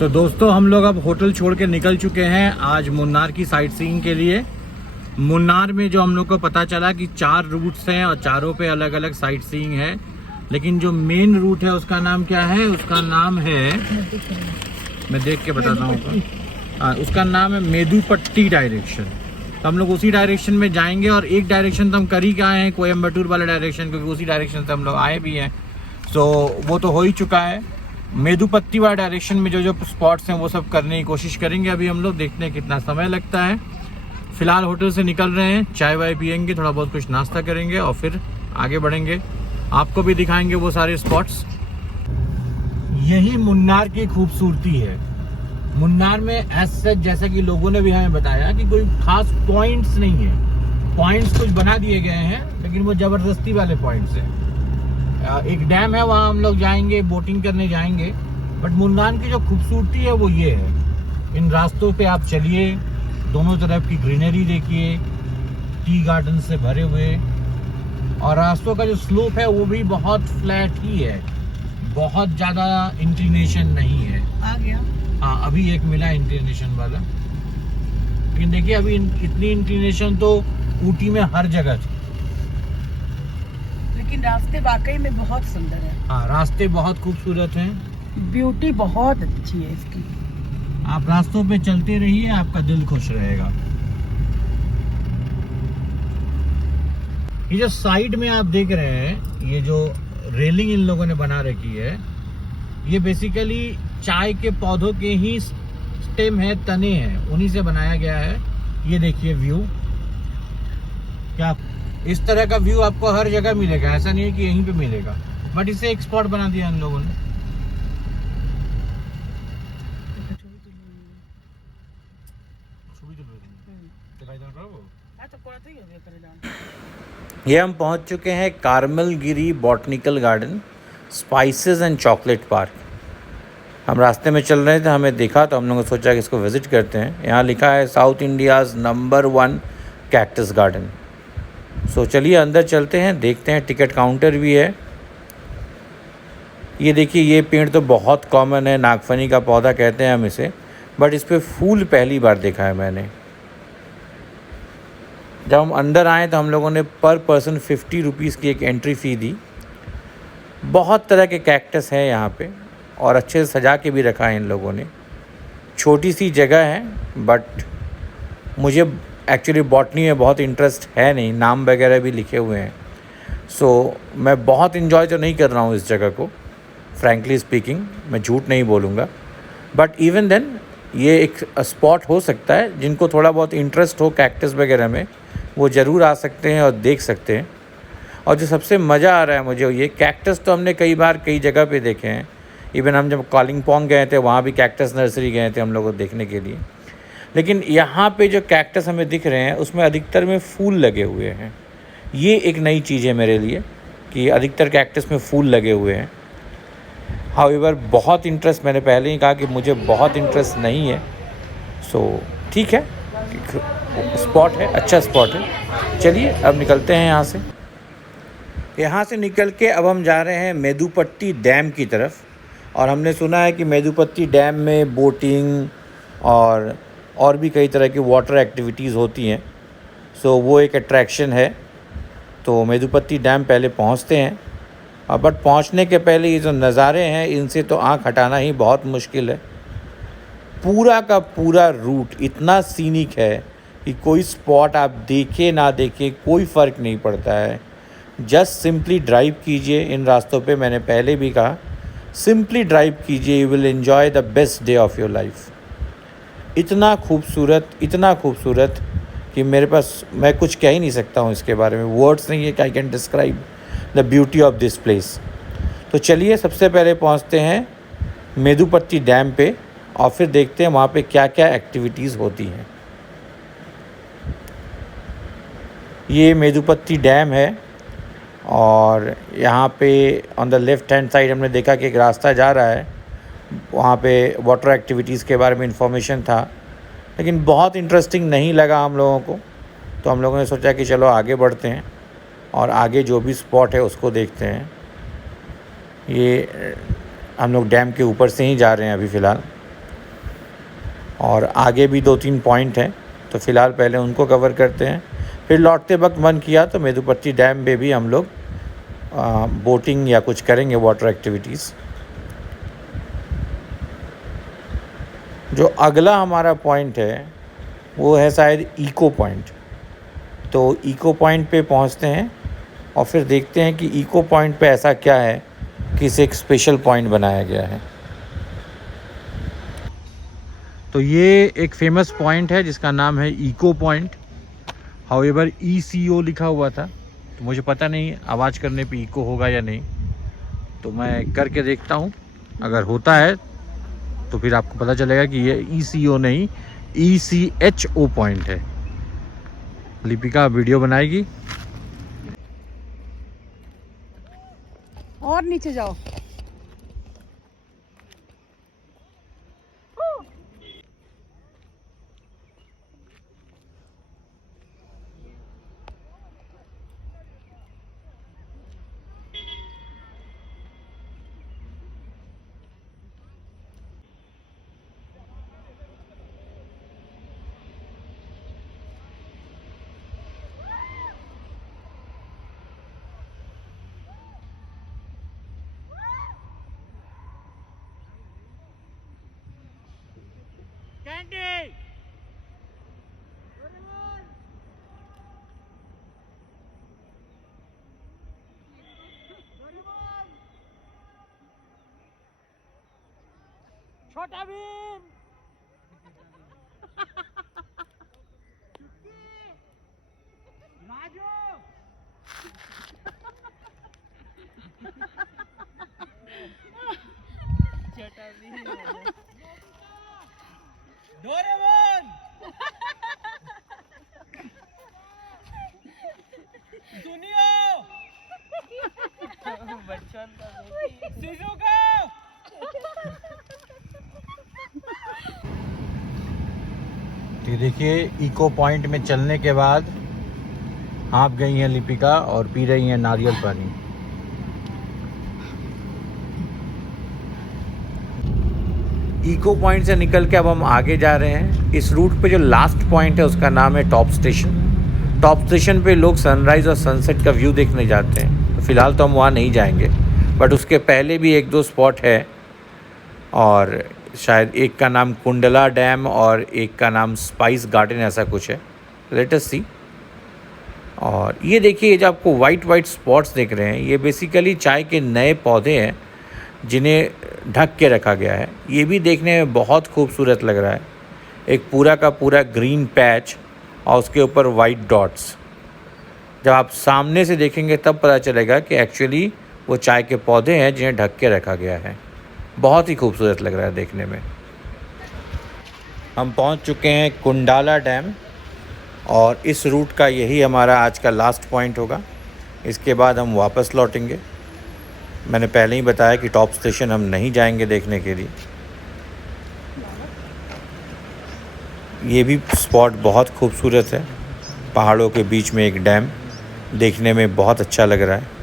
तो दोस्तों हम लोग अब होटल छोड़ के निकल चुके हैं आज मुन्नार की साइट सीइंग के लिए। मुन्नार में जो हम लोग को पता चला कि 4 रूट्स हैं और चारों पे अलग अलग साइट सीइंग है, लेकिन जो मेन रूट है उसका नाम क्या है? उसका नाम है, मैं देख के बताता हूँ, उसका नाम है मेदुपट्टी डायरेक्शन। तो हम लोग उसी डायरेक्शन में जाएंगे और एक डायरेक्शन तो हम कर ही के आए हैं, कोयम्बटूर वाला डायरेक्शन, क्योंकि उसी डायरेक्शन से हम लोग आए भी हैं। सो वो तो हो ही चुका है। मेदुपट्टी वाला डायरेक्शन में जो जो स्पॉट्स हैं वो सब करने की कोशिश करेंगे। अभी हम लोग देखते हैं कितना समय लगता है। फिलहाल होटल से निकल रहे हैं, चाय वाय पियेंगे, थोड़ा बहुत कुछ नाश्ता करेंगे और फिर आगे बढ़ेंगे। आपको भी दिखाएंगे वो सारे स्पॉट्स। यही मुन्नार की खूबसूरती है। मुन्नार में एज सच, जैसा कि लोगों ने भी हमें बताया, कि कोई खास पॉइंट्स नहीं है। पॉइंट्स कुछ बना दिए गए हैं, लेकिन वो जबरदस्ती वाले पॉइंट्स हैं। एक डैम है, वहाँ हम लोग जाएंगे, बोटिंग करने जाएंगे। बट मुन्नार की जो खूबसूरती है वो ये है, इन रास्तों पे आप चलिए, दोनों तरफ की ग्रीनरी देखिए, टी गार्डन से भरे हुए, और रास्तों का जो स्लोप है वो भी बहुत फ्लैट ही है, बहुत ज़्यादा इंक्लिनेशन नहीं है। आ गया। हाँ, अभी एक मिला इंक्लिनेशन वाला, लेकिन देखिए अभी इतनी इंक्लिनेशन तो ऊटी में हर जगह थी। लेकिन रास्ते वाकई में बहुत सुंदर है। हाँ, रास्ते बहुत खूबसूरत हैं, ब्यूटी बहुत अच्छी है इसकी। आप रास्तों पे चलते रहिए, आपका दिल खुश रहेगा। ये जो साइड में आप देख रहे हैं, ये जो रेलिंग इन लोगों ने बना रखी है, ये बेसिकली चाय के पौधों के ही स्टेम है, तने हैं, उन्हीं से बनाया गया है। ये देखिए व्यू, क्या इस तरह का व्यू आपको हर जगह मिलेगा, ऐसा नहीं है कि यहीं पे मिलेगा। बट इसे एक स्पॉट बना दिया इन लोगों ने। ये हम पहुंच चुके हैं Carmel Giri botanical garden, spices and chocolate park. हम रास्ते में चल रहे थे, हमें देखा तो हम लोगों ने सोचा कि इसको विज़िट करते हैं। यहाँ लिखा है south India's number 1 cactus garden. So चलिए अंदर चलते हैं, देखते हैं। टिकट काउंटर भी है। ये देखिए, ये पेड़ तो बहुत कॉमन है, नागफनी का पौधा कहते हैं हम इसे, बट इस पर फूल पहली बार देखा है मैंने। जब हम अंदर आए तो हम लोगों ने पर पर्सन 50 रुपीज़ की एक एंट्री फ़ी दी। बहुत तरह के कैक्टस हैं यहाँ पे, और अच्छे से सजा के भी रखा है इन लोगों ने। छोटी सी जगह है, बट मुझे एक्चुअली बॉटनी में बहुत इंटरेस्ट है नहीं, नाम वगैरह भी लिखे हुए हैं। सो मैं बहुत इन्जॉय तो नहीं कर रहा हूँ इस जगह को, फ्रैंकली स्पीकिंग, मैं झूठ नहीं बोलूँगा। बट इवन देन ये एक स्पॉट हो सकता है, जिनको थोड़ा बहुत इंटरेस्ट हो कैक्टस वगैरह में, वो ज़रूर आ सकते हैं और देख सकते हैं। और जो सबसे मज़ा आ रहा है मुझे, ये कैक्टस तो हमने कई बार कई जगह पे देखे हैं। इवन हम जब कालिम्पोंग गए थे, वहाँ भी कैक्टस नर्सरी गए थे हम लोग को देखने के लिए। लेकिन यहाँ पे जो कैक्टस हमें दिख रहे हैं, उसमें अधिकतर में फूल लगे हुए हैं। ये एक नई चीज़ है मेरे लिए कि अधिकतर कैक्टस में फूल लगे हुए हैं। हाउएवर बहुत इंटरेस्ट, मैंने पहले ही कहा कि मुझे बहुत इंटरेस्ट नहीं है। सो ठीक है, स्पॉट है, अच्छा स्पॉट है। चलिए अब निकलते हैं यहाँ से। यहाँ से निकल के अब हम जा रहे हैं मेदुपट्टी डैम की तरफ। और हमने सुना है कि मेदुपट्टी डैम में बोटिंग और भी कई तरह की वाटर एक्टिविटीज़ होती हैं। सो वो एक अट्रैक्शन है। तो मेदुपट्टी डैम पहले पहुँचते हैं। बट पहुँचने के पहले ये जो नज़ारे हैं, इनसे तो आँख हटाना ही बहुत मुश्किल है। पूरा का पूरा रूट इतना सीनिक है कि कोई स्पॉट आप देखे ना देखे कोई फ़र्क नहीं पड़ता है। जस्ट सिंपली ड्राइव कीजिए इन रास्तों पे। मैंने पहले भी कहा, सिंपली ड्राइव कीजिए, you will enjoy the best day of your life. इतना खूबसूरत कि मेरे पास, मैं कुछ कह ही नहीं सकता हूँ इसके बारे में। वर्ड्स नहीं है कि I can describe the beauty of this place. तो चलिए सबसे पहले पहुँचते हैं मेदुपट्टी डैम पे, और फिर देखते हैं वहाँ पे क्या क्या एक्टिविटीज़ होती हैं। ये मेदुपट्टी डैम है, और यहाँ पे on the left hand side हमने देखा कि एक रास्ता जा रहा है। वहाँ पे वाटर एक्टिविटीज़ के बारे में इंफॉर्मेशन था, लेकिन बहुत इंटरेस्टिंग नहीं लगा हम लोगों को। तो हम लोगों ने सोचा कि चलो आगे बढ़ते हैं और आगे जो भी स्पॉट है उसको देखते हैं। ये हम लोग डैम के ऊपर से ही जा रहे हैं अभी फ़िलहाल। और आगे भी 2-3 पॉइंट हैं, तो फ़िलहाल पहले उनको कवर करते हैं। फिर लौटते वक्त मन किया तो मेदुपट्टी डैम में भी हम लोग बोटिंग या कुछ करेंगे, वाटर एक्टिविटीज़। जो अगला हमारा पॉइंट है वो है शायद इको पॉइंट। तो इको पॉइंट पे पहुंचते हैं और फिर देखते हैं कि इको पॉइंट पे ऐसा क्या है कि इसे एक स्पेशल पॉइंट बनाया गया है। तो ये एक फेमस पॉइंट है जिसका नाम है इको पॉइंट। हाउएवर ECO लिखा हुआ था, तो मुझे पता नहीं आवाज़ करने पे इको होगा या नहीं, तो मैं करके देखता हूँ। अगर होता है तो फिर आपको पता चलेगा कि ये ECO नहीं ECHO पॉइंट है। लिपिका वीडियो बनाएगी। और नीचे जाओ। छोटा भीम राजू छोटा भीम डोरेमोन सुनियो बच्चन का शिजुका। तो देखिए इको पॉइंट में चलने के बाद आप गई हैं लिपिका और पी रही हैं नारियल पानी। इको पॉइंट से निकल के अब हम आगे जा रहे हैं। इस रूट पे जो लास्ट पॉइंट है उसका नाम है टॉप स्टेशन। टॉप स्टेशन पे लोग सनराइज़ और सनसेट का व्यू देखने जाते हैं, तो फ़िलहाल तो हम वहाँ नहीं जाएंगे, बट उसके पहले भी 1-2 स्पॉट है। और शायद एक का नाम कुंडला डैम और एक का नाम स्पाइस गार्डन ऐसा कुछ है। लेट अस सी। और ये देखिए, ये जो आपको वाइट स्पॉट्स देख रहे हैं, ये बेसिकली चाय के नए पौधे हैं जिन्हें ढक के रखा गया है। ये भी देखने में बहुत खूबसूरत लग रहा है। एक पूरा का पूरा ग्रीन पैच और उसके ऊपर वाइट डॉट्स। जब आप सामने से देखेंगे तब पता चलेगा कि एक्चुअली वो चाय के पौधे हैं जिन्हें ढक के रखा गया है। बहुत ही खूबसूरत लग रहा है देखने में। हम पहुंच चुके हैं कुंडाला डैम और इस रूट का यही हमारा आज का लास्ट पॉइंट होगा। इसके बाद हम वापस लौटेंगे। मैंने पहले ही बताया कि टॉप स्टेशन हम नहीं जाएंगे देखने के लिए। ये भी स्पॉट बहुत खूबसूरत है। पहाड़ों के बीच में एक डैम देखने में बहुत अच्छा लग रहा है।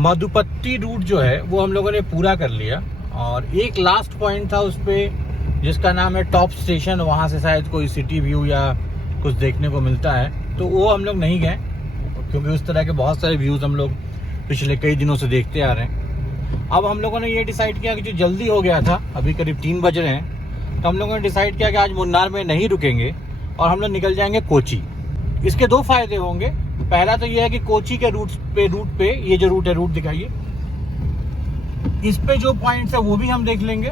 मधुपत्ती रूट जो है वो हम लोगों ने पूरा कर लिया और एक लास्ट पॉइंट था उस पर जिसका नाम है टॉप स्टेशन। वहाँ से शायद कोई सिटी व्यू या कुछ देखने को मिलता है, तो वो हम लोग नहीं गए क्योंकि उस तरह के बहुत सारे व्यूज़ हम लोग पिछले कई दिनों से देखते आ रहे हैं। अब हम लोगों ने ये डिसाइड किया कि जो जल्दी हो गया था, अभी करीब 3 बज रहे हैं, तो हम लोगों ने डिसाइड किया कि आज मुन्नार में नहीं रुकेंगे और हम लोग निकल जाएंगे कोची। इसके 2 फायदे होंगे। पहला तो ये है कि कोची के रूट पे ये जो रूट है, रूट दिखाइए, इस पे जो पॉइंट्स है वो भी हम देख लेंगे।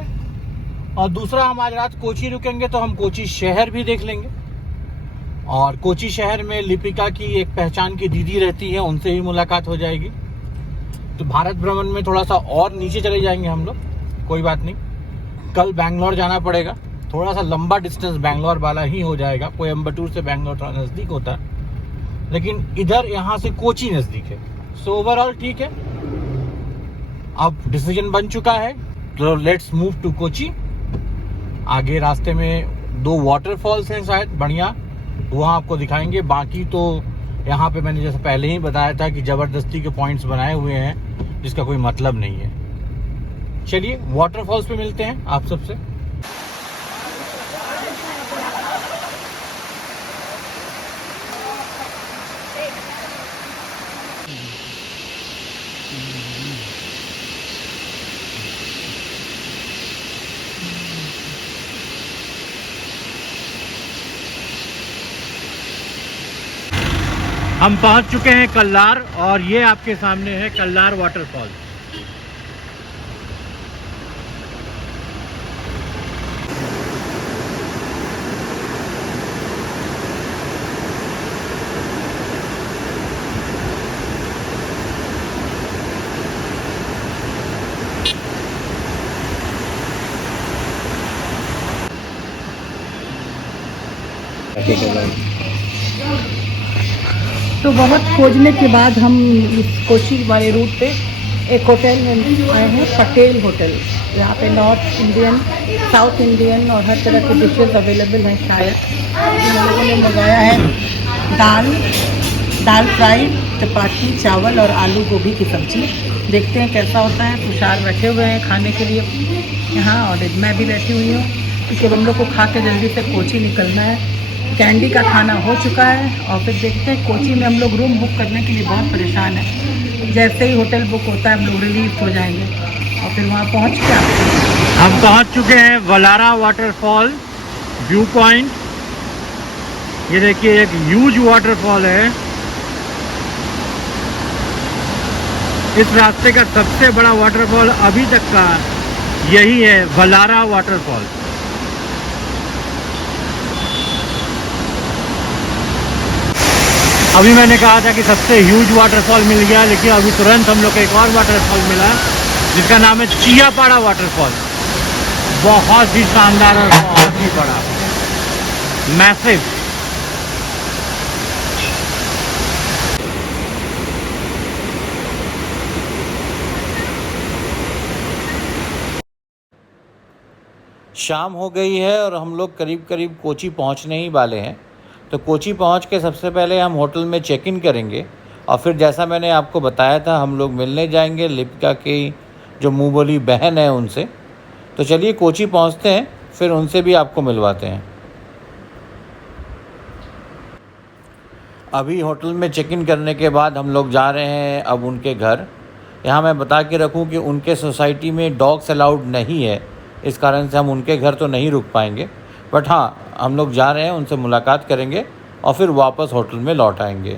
और दूसरा, हम आज रात कोची रुकेंगे तो हम कोची शहर भी देख लेंगे। और कोची शहर में लिपिका की एक पहचान की दीदी रहती है, उनसे भी मुलाकात हो जाएगी। तो भारत भ्रमण में थोड़ा सा और नीचे चले जाएंगे हम लोग, कोई बात नहीं। कल बैंगलोर जाना पड़ेगा, थोड़ा सा लंबा डिस्टेंस बैंगलोर वाला ही हो जाएगा। कोयम्बटूर से बैंगलोर थोड़ा नज़दीक होता है, लेकिन इधर यहाँ से कोची नज़दीक है। सो ओवरऑल ठीक है, अब डिसीजन बन चुका है, तो लेट्स मूव टू कोची। आगे रास्ते में 2 वाटरफॉल्स हैं शायद बढ़िया, वहाँ आपको दिखाएंगे। बाकी तो यहाँ पे मैंने जैसे पहले ही बताया था कि ज़बरदस्ती के पॉइंट्स बनाए हुए हैं जिसका कोई मतलब नहीं है। चलिए वाटरफॉल्स पे मिलते हैं आप सबसे। हम पहुंच चुके हैं कल्लार, और ये आपके सामने है कल्लार वाटरफॉल। तो बहुत खोजने के बाद हम इस कोची वाले रूट पे एक होटल में आए हैं, पटेल होटल। यहाँ पे नॉर्थ इंडियन, साउथ इंडियन और हर तरह के डिशेस अवेलेबल हैं। शायद इन लोगों ने मंगाया है दाल फ्राई, चपाती, चावल और आलू गोभी की सब्ज़ी। देखते हैं कैसा होता है। तुषार बैठे हुए हैं खाने के लिए यहाँ, और मैं भी बैठी हुई हूँ क्योंकि हम लोग को खा के जल्दी से कोची निकलना है। कैंडी का खाना हो चुका है, और फिर देखते हैं। कोची में हम लोग रूम बुक करने के लिए बहुत परेशान हैं। जैसे ही होटल बुक होता है हम लोग रिलीफ हो जाएंगे, और फिर वहाँ पहुँच के हम पहुँच चुके हैं वलारा वाटरफॉल व्यू पॉइंट। ये देखिए एक ह्यूज वाटरफॉल है। इस रास्ते का सबसे बड़ा वाटरफॉल अभी तक का यही है, वलारा वाटरफॉल। अभी मैंने कहा था कि सबसे ह्यूज वाटरफॉल मिल गया, लेकिन अभी तुरंत हम लोग को एक और वाटरफॉल मिला जिसका नाम है चियापाड़ा वाटरफॉल। बहुत ही शानदार और बहुत ही बड़ा, मैसिव। शाम हो गई है और हम लोग करीब करीब कोची पहुंचने ही वाले हैं। तो कोची पहुंच के सबसे पहले हम होटल में चेक इन करेंगे, और फिर जैसा मैंने आपको बताया था हम लोग मिलने जाएंगे लिपिका की जो मुँह बोली बहन है उनसे। तो चलिए कोची पहुंचते हैं, फिर उनसे भी आपको मिलवाते हैं। अभी होटल में चेक इन करने के बाद हम लोग जा रहे हैं अब उनके घर। यहाँ मैं बता के रखूँ कि उनके सोसाइटी में डॉग्स अलाउड नहीं है, इस कारण से हम उनके घर तो नहीं रुक पाएंगे। बट हाँ, हम लोग जा रहे हैं, उनसे मुलाकात करेंगे और फिर वापस होटल में लौट आएंगे।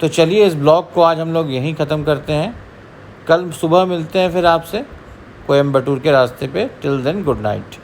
तो चलिए इस ब्लॉग को आज हम लोग यहीं ख़त्म करते हैं। कल सुबह मिलते हैं फिर आपसे कोयम्बटूर के रास्ते पे। Till then good night.